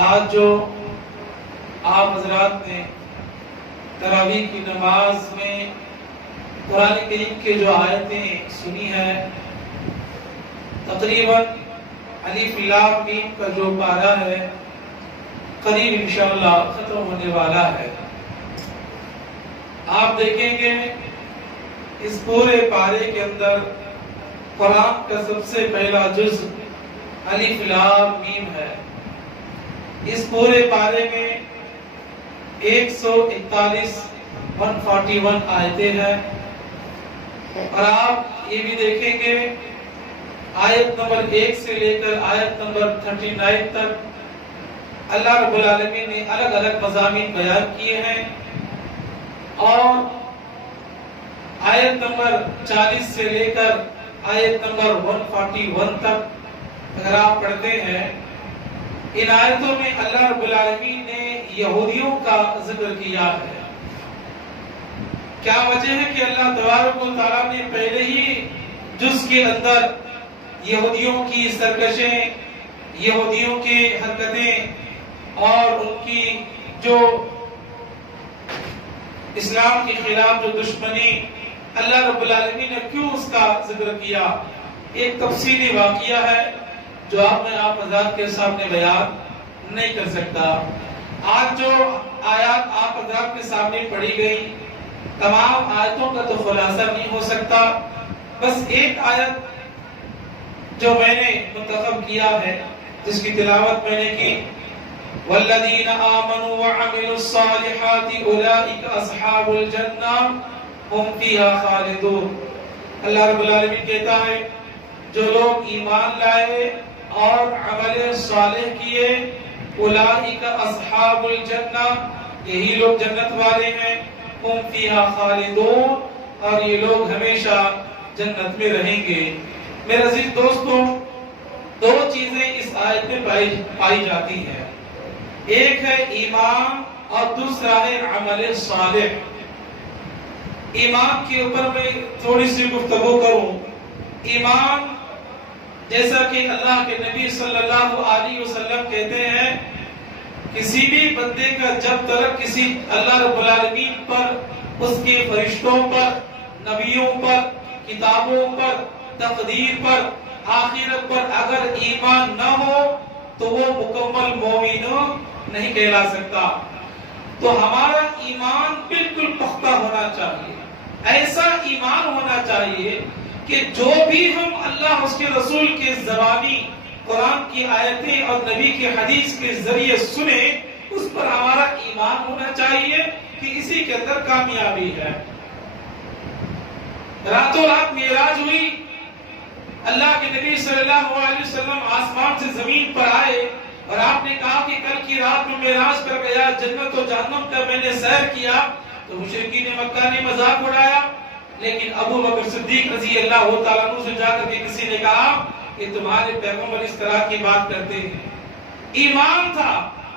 آج جو آپ حضرات نے تراویح کی نماز میں قرآن کریم کے جو آیتیں سنی ہے، تقریباً الف لام میم کا جو پارہ ہے قریب انشاءاللہ ختم ہونے والا ہے۔ آپ دیکھیں گے اس پورے پارے کے اندر قرآن کا سب سے پہلا جز الف لام میم ہے۔ اس پورے پارے میں 141 آیتیں ہیں، اور آپ یہ بھی دیکھیں گے آیت نمبر 1 سے لے کر آیت نمبر 39 تک اللہ رب العالمین نے الگ الگ مضامین بیان کیے ہیں، اور آیت نمبر 40 سے لے کر آیت نمبر 141 تک اگر آپ پڑھتے ہیں، ان آیتوں میں اللہ رب العالمین نے یہودیوں کا ذکر کیا ہے۔ کیا وجہ ہے کہ اللہ تبارک و تعالیٰ نے پہلے ہی جز کے اندر یہودیوں کی سرکشیں، یہودیوں کی حرکتیں اور ان کی جو اسلام کے خلاف جو دشمنی، اللہ رب العالمین نے کیوں اس کا ذکر کیا؟ ایک تفصیلی واقعہ ہے جو آپ حضرات کے سامنے بیان نہیں کر سکتا۔ آج جو آیات آپ حضرات کے سامنے پڑھی گئی، تمام آیتوں کا تو خلاصہ نہیں ہو سکتا، بس ایک آیت جو میں نے منتخب کیا ہے، جس کی تلاوت میں نے کی، والذین آمنوا وعملوا الصالحات اولئک اصحاب الجنہ ہم فیہا خالدون۔ اللہ رب العالمین کہتا ہے جو لوگ ایمان لائے اور عمل صالح کیے، اولئک اصحاب الجنہ، یہی لوگ جنت والے ہیں، ہم فیہا خالدون، اور یہ لوگ ہمیشہ جنت میں رہیں گے۔ میرے عزیز دوستوں، دو چیزیں اس آیت میں پائی جاتی ہیں، ایک ہے ایمان اور دوسرا ہے عمل صالح۔ ایمان کے اوپر میں تھوڑی سی گفتگو کروں۔ ایمان، جیسا کہ اللہ کے نبی صلی اللہ علیہ وسلم کہتے ہیں، کسی بھی بندے کا جب تک کسی اللہ رب العالمین پر، اس کے فرشتوں پر، نبیوں پر، کتابوں پر، تقدیر پر، آخرت پر اگر ایمان نہ ہو تو وہ مکمل مومن نہیں کہلا سکتا۔ تو ہمارا ایمان بالکل پختہ ہونا چاہیے، ایسا ایمان ہونا چاہیے کہ جو بھی ہم اللہ اس کے رسول کے زبانی قرآن کی آیتیں اور نبی کے حدیث کے ذریعے سنیں، اس پر ہمارا ایمان ہونا چاہیے کہ اسی کے اندر کامیابی ہے۔ راتوں رات معراج ہوئی، اللہ کے نبی صلی اللہ علیہ وسلم آسمان سے زمین پر آئے، اور آپ نے کہا کہ کل کی رات میں معراج کر گیا، جنت و جہنم کا میں نے سیر کیا، تو مشرکین مکہ نے مذاق اڑایا، لیکن ابو بکر صدیق رضی اللہ تعالیٰ عنہ سے جا کر کے کسی نے کہا کہ تمہارے پیغمبر اس طرح کی بات کرتے ہیں۔ ایمان تھا،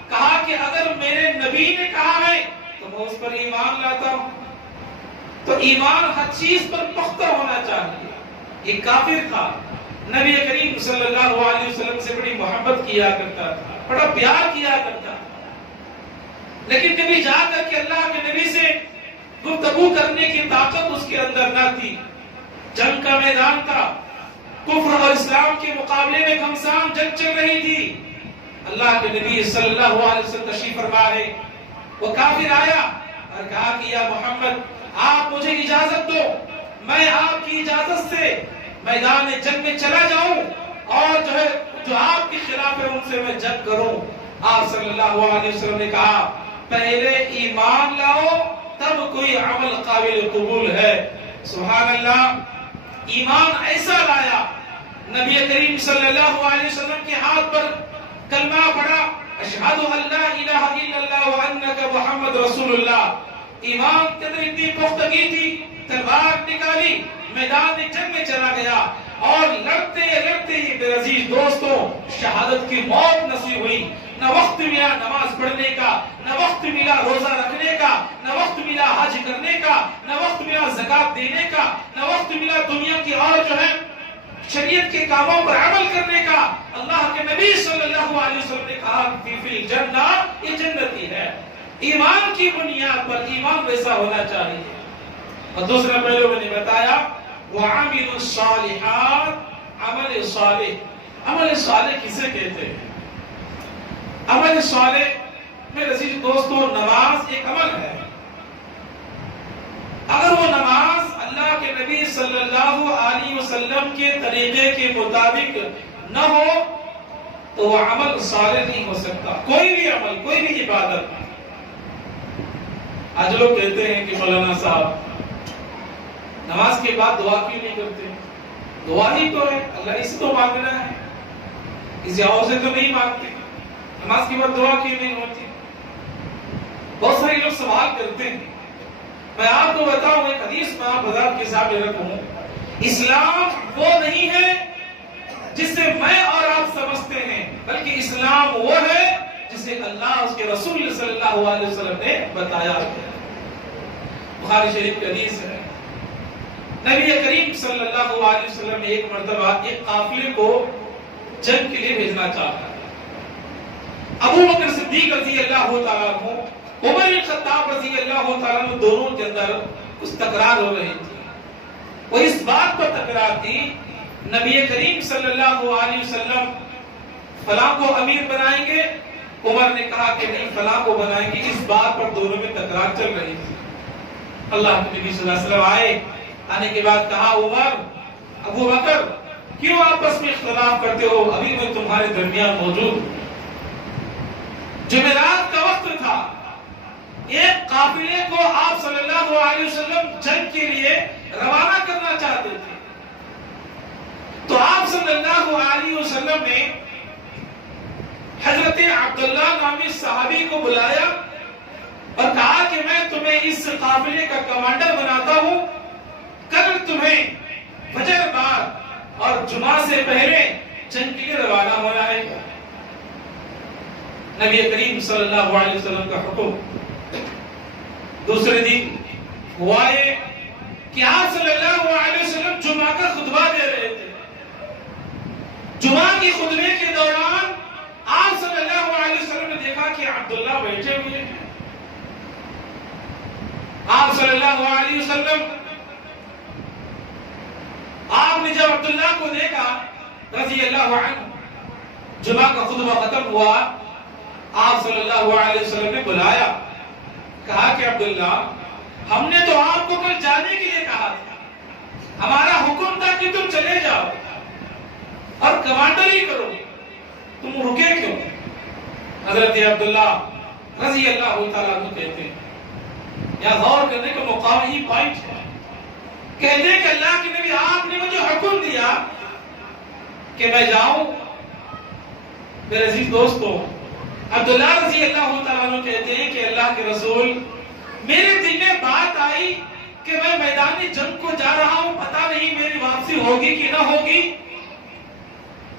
کہا کہ اگر میرے نبی نے کہا ہے تو میں اس پر ایمان لاتا ہوں۔ تو ایمان ہر چیز پر پختہ ہونا چاہیے۔ یہ کافر تھا، نبی کریم صلی اللہ علیہ وسلم سے بڑی محبت کیا کرتا تھا، بڑا پیار کیا کرتا تھا، لیکن کبھی جا کر کے اللہ کے نبی سے گفتگو کرنے کی طاقت اس کے اندر نہ تھی۔ جنگ کا میدان تھا، کفر اور اسلام کے مقابلے میں گھمسان جنگ چل رہی تھی۔ اللہ کے نبی صلی اللہ علیہ وسلم تشریف فرما ہے، وہ کافر آیا اور کہا کہ یا محمد، آپ مجھے اجازت دو، میں آپ کی اجازت سے میدان جنگ میں چلا جاؤں، اور جو آپ کے خلاف ہے ان سے میں جنگ کروں۔ آپ صلی اللہ علیہ وسلم نے کہا پہلے ایمان لاؤ تب کوئی عمل قابل قبول ہے۔ سبحان اللہ، ایمان ایسا لایا، نبی کریم صلی اللہ علیہ وسلم کے ہاتھ پر کلمہ پڑھا، اشہد ان لا الہ الا اللہ وانک محمد رسول اللہ۔ ایمان کے اندر اتنی پختگی تھی، تلوار نکالی، میدان جنگ میں چلا گیا، اور لڑتے لڑتے میرے عزیز دوستوں شہادت کی موت نصیب ہوئی۔ نہ وقت ملا نماز پڑھنے کا، نہ وقت ملا روزہ رکھنے کا، نہ وقت ملا حج کرنے کا، نہ وقت ملا زکات دینے کا، نہ وقت ملا دنیا کی اور شریعت کے کاموں پر عمل کرنے کا۔ اللہ کے نبی صلی اللہ علیہ وسلم نے فی الجنہ، یہ جنتی ہے۔ ایمان کی بنیاد پر ایمان ویسا ہونا چاہیے۔ اور دوسرا پہلو میں نے بتایا وَعَمِلُوا الصَّالِحَاتِ، عمل صالح۔ عمل صالح کسے کہتے ہیں؟ عمل صالح میرے عزیز دوستو، نماز ایک عمل ہے۔ اگر وہ نماز اللہ کے نبی صلی اللہ علیہ وسلم کے طریقے کے مطابق نہ ہو تو وہ عمل صالح نہیں ہو سکتا۔ کوئی بھی عمل، کوئی بھی عبادت۔ آج لوگ کہتے ہیں کہ مولانا صاحب نماز کے بعد دعا کیوں نہیں کرتے؟ دعا ہی تو ہے، اللہ سے تو مانگنا ہے، کسی اور سے تو نہیں مانگتے، نماز کے بعد دعا کیوں نہیں ہوتی؟ بہت سارے لوگ سوال کرتے ہیں۔ میں آپ کو بتاؤں، ایک حدیث میں آپ حضرات کے سامنے رکھوں، اسلام وہ نہیں ہے جسے میں اور آپ سمجھتے ہیں، بلکہ اسلام وہ ہے جسے اللہ اس کے رسول صلی اللہ علیہ وسلم نے بتایا ہے۔ بخاری شریف کی حدیث ہے، نبی کریم صلی اللہ علیہ وسلم نے ایک مرتبہ ایک قافلے کو جنگ کے لیے بھیجنا چاہا۔ ابو بکر صدیق رضی اللہ تعالیٰ عنہ، عمر بن خطاب رضی اللہ تعالیٰ عنہ، دونوں کے اندر کچھ تکرار ہو رہی تھی۔ وہ اس بات پر تکرار تھی، نبی کریم صلی اللہ علیہ وسلم فلاں کو امیر بنائیں گے، عمر نے کہا کہ نہیں فلاں کو بنائیں گے۔ اس بات پر دونوں میں تکرار چل رہی تھی۔ اللہ کے نبی صلی اللہ علیہ وسلم آئے، آنے کے بعد کہا عمر، ابو بکر کیوں آپس میں اختلاف کرتے ہو؟ ابھی میں تمہارے درمیان موجود ہوں۔ جمعرات کا وقت تھا، ایک قافلے کو آپ صلی اللہ علیہ وسلم جنگ کے لیے روانہ کرنا چاہتے تھے، تو آپ صلی اللہ علیہ وسلم نے حضرت عبداللہ نامی صحابی کو بلایا اور کہا کہ میں تمہیں اس قافلے کا کمانڈر بناتا ہوں، کل تمہیں فجر بعد اور جمعہ سے پہلے جنگ کے لیے روانہ ہونا ہے۔ نبی کریم صلی اللہ علیہ وسلم کا حکم۔ دوسرے دن ہوا یہ کہ آپ صلی اللہ علیہ وسلم جمعہ کا خطبہ دے رہے تھے۔ جمعہ کی خطبے کے دوران آپ صلی اللہ علیہ وسلم نے دیکھا کہ عبداللہ بیٹھے ہوئے ہیں۔ آپ صلی اللہ علیہ وسلم، آپ نے جب عبداللہ کو دیکھا رضی اللہ عنہ، جمعہ کا خطبہ ختم ہوا، آپ صلی اللہ علیہ وسلم نے بلایا، کہا کہ عبداللہ ہم نے تو آپ کو کل جانے کے لیے کہا تھا، ہمارا حکم تھا کہ تم چلے جاؤ اور کمانڈر ہی کرو، تم رکے کیوں؟ حضرت عبداللہ رضی اللہ تعالیٰ عنہ کہتے ہیں، یہاں غور کرنے کا مقام ہی پوائنٹ ہے، کہتے ہیں کہ اللہ کے نبی آپ نے مجھے حکم دیا کہ میں جاؤں۔ میرے عزیز دوستو، عبداللہ رضی اللہ تعالیٰ عنہ کہتے ہیں کہ اللہ کے رسول، میرے دل میں بات آئی کہ میں میدان جنگ کو جا رہا ہوں، پتہ نہیں میری واپسی ہوگی کہ نہ ہوگی۔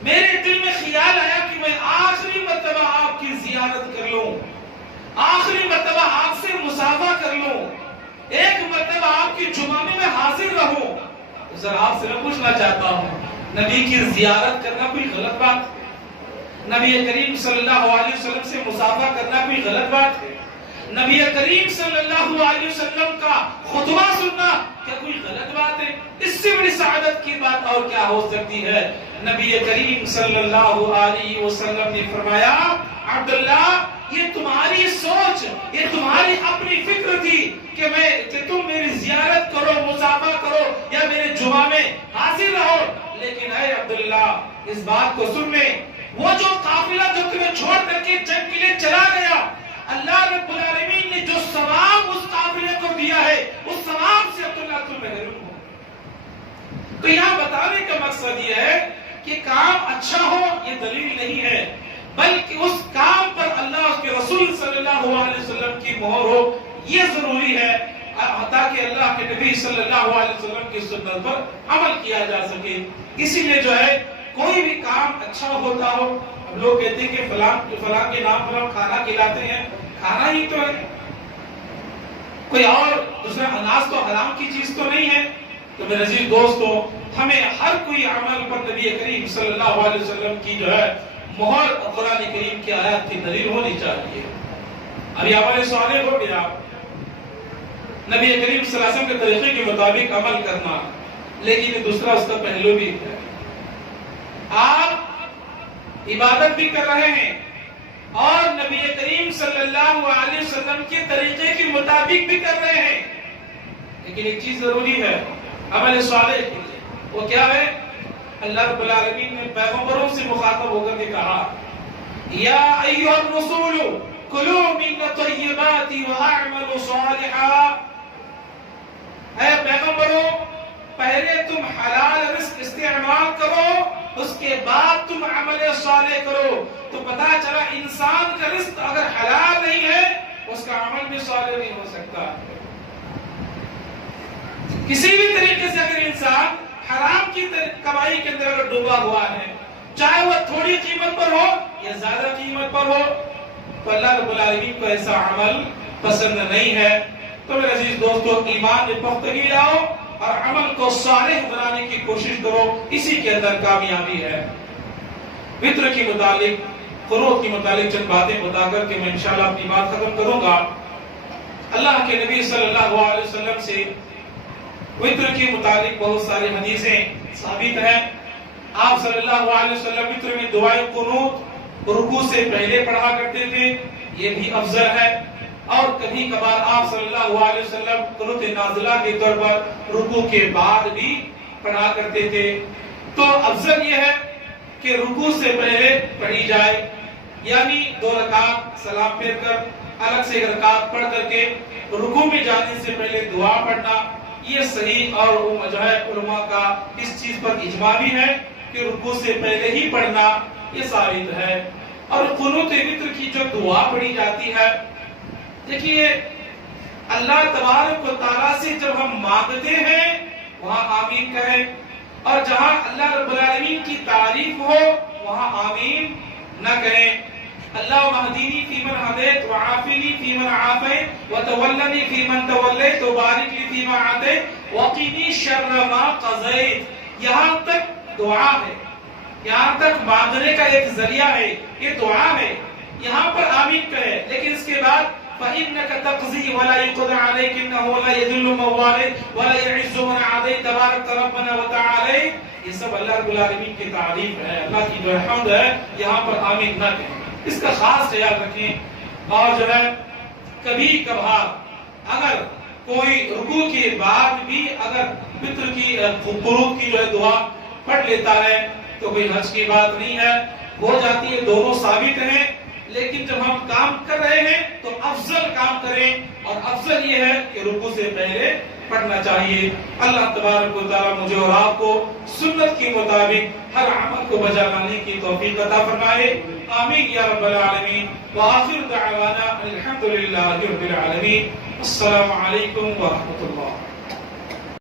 میرے دل میں خیال آیا کہ میں آخری مرتبہ آپ کی زیارت کر لوں، آخری مرتبہ آپ سے مصافحہ کر لوں، ایک مرتبہ آپ کی جمعہ میں حاضر رہوں۔ ذرا آپ سے میں پوچھنا چاہتا ہوں، نبی کی زیارت کرنا کوئی غلط بات ہے؟ نبی کریم صلی اللہ علیہ وسلم سے مصافحہ کرنا کوئی غلط بات ہے؟ نبی کریم صلی اللہ علیہ وسلم کا خطبہ سننا کیا کوئی غلط بات ہے؟ اس سے بڑی سعادت کی بات اور کیا ہو سکتی ہے؟ نبی کریم صلی اللہ علیہ وسلم نے فرمایا، عبداللہ یہ تمہاری سوچ، یہ تمہاری اپنی فکر تھی کہ تم میری زیارت کرو، مصافحہ کرو یا میرے جمعہ میں حاضر رہو، لیکن اے عبداللہ اس بات کو سن لیں، وہ جو قافلہ جو تمہیں چھوڑ کر کے جنگ کے لیے چلا گیا، اللہ رب العالمین نے جو ثواب اس قافلے کو دیا ہے، اس ثواب سے عبداللہ تم محروم ہو۔ تو یہاں بتانے کا مقصد یہ ہے کہ کام اچھا ہو یہ دلیل نہیں ہے، بلکہ اس کام پر اللہ کے رسول صلی اللہ علیہ وسلم کی مہر ہو یہ ضروری ہے، تاکہ اللہ کے نبی صلی اللہ علیہ وسلم کی سنت پر عمل کیا جا سکے۔ اسی لیے جو ہے کوئی بھی کام اچھا ہوتا ہو، ہم لوگ کہتے ہیں کہ فلاں کے نام پر ہم کھانا کھلاتے ہیں، کھانا ہی تو ہے، کوئی اور دوسرا اناج تو حرام کی چیز تو نہیں ہے۔ تو میرے عزیز دوستو، ہمیں ہر کوئی عمل پر نبی کریم صلی اللہ علیہ وسلم کی جو ہے مہر قرآن کریم کی آیات کی دلیل ہونی چاہیے. اب یہ عمل صالح ہو گیا نبی کریم صلی اللہ علیہ وسلم کے طریقے کے مطابق عمل کرنا، لیکن دوسرا اس کا پہلو بھی ہے. آپ عبادت بھی کر رہے ہیں اور نبی کریم صلی اللہ علیہ وسلم کے طریقے کے مطابق بھی کر رہے ہیں، لیکن ایک چیز ضروری ہے عمل صالح کے لیے. وہ کیا ہے؟ اللہ رب العالمین نے پیغمبروں سے مخاطب ہو کر کے کہا یا ایھا الرسول کلوا من الطیبات واعملوا صالحا. اے پیغمبروں، پہلے تم حلال رزق استعمال کرو، اس کے بعد تم عمل صالح کرو. تو پتہ چلا انسان کا رزق اگر حلال نہیں ہے اس کا عمل بھی صالح نہیں ہو سکتا. کسی بھی طریقے سے اگر انسان حرام کی کمائی کے اندر اگر ڈوبا ہوا ہے، چاہے وہ تھوڑی قیمت پر ہو یا زیادہ قیمت پر ہو، تو اللہ رب العالمین کو ایسا عمل پسند نہیں ہے. تو میرے عزیز دوستو، ایمان میں پختگی لاؤ اور عمل کو صالح بنانے کی کوشش کرو، اسی کے اندر کامیابی ہے. فطر کے متعلق، قنوت کے متعلق چند باتیں بتا کر کے میں انشاءاللہ اپنی بات ختم کروں گا. اللہ کے نبی صلی اللہ علیہ وسلم سے وتر کے متعلق بہت ساری حدیثیں ثابت ہیں. آپ صلی اللہ علیہ وسلم وتر میں دعائے قنوت رکوع سے پہلے پڑھا کرتے تھے، یہ بھی افضل ہے. اور کبھی کبھار آپ صلی اللہ علیہ وسلم قنوت نازلہ کے طور پر رکوع کے بعد بھی پڑھا کرتے تھے. تو افضل یہ ہے کہ رکوع سے پہلے پڑھی جائے، یعنی 2 رکعت سلام پھیر کر الگ سے رکعت پڑھ کر کے رکوع میں جانے سے پہلے دعا پڑھنا، یہ صحیح اور جو ہے علماء کا اس چیز پر اجماع بھی ہے کہ رکوع سے پہلے ہی پڑھنا یہ ثابت ہے. اور قنوت وتر کی جو دعا پڑھی جاتی ہے، دیکھیے اللہ تبارک و تعالیٰ سے جب ہم مانگتے ہیں وہاں آمین کہیں، اور جہاں اللہ رب العالمین کی تعریف ہو وہاں آمین نہ کہیں. اللہم اہدنی فیمن ہدیت وعافنی فیمن عافیت وتولنی فیمن تولیت وبارک لی فیما اعطیت وقنی شر ما قضیت. یہاں تک دعا ہے، یہاں تک مانگنے کا ایک ذریعہ ہے، یہ دعا ہے. یہاں پر آمین کہے، لیکن اس کے بعد فَإِنَّكَ تَقْضِي وَلَا يُقْضَى عَلَيْكَ إِنَّهُ لَا يَذِلُّ مَن وَالَيْتَ وَلَا يَعِزُّ مَنْ عَادَيْتَ تَبَارَكَ رَبَّنَا وَتَعَالَيْ. یہ سب اللہ رب العالمین کی تعریف ہے، اللہ کی جو حمد ہے. یہاں پر آمین نہ کہیں، اس کا خاص خیال رکھیں. اور جو ہے کبھی کبھار اگر کوئی رکوع کے بعد بھی اگر فطر کی قنوت کی جو ہے دعا پڑھ لیتا ہے تو کوئی حرج کی بات نہیں ہے، ہو جاتی ہے. دونوں ثابت ہیں، لیکن جب ہم کام کر رہے ہیں تو افضل کام کریں، اور افضل یہ ہے کہ رکوع سے پہلے پڑھنا چاہیے. اللہ تبارک و تعالیٰ مجھے اور آپ کو سنت کے مطابق ہر عمل کو بجا لانے کی توفیق عطا فرمائے. آمین یا رب العالمین. وآخر دعوانا الحمدللہ رب العالمین. السلام علیکم ورحمۃ اللہ.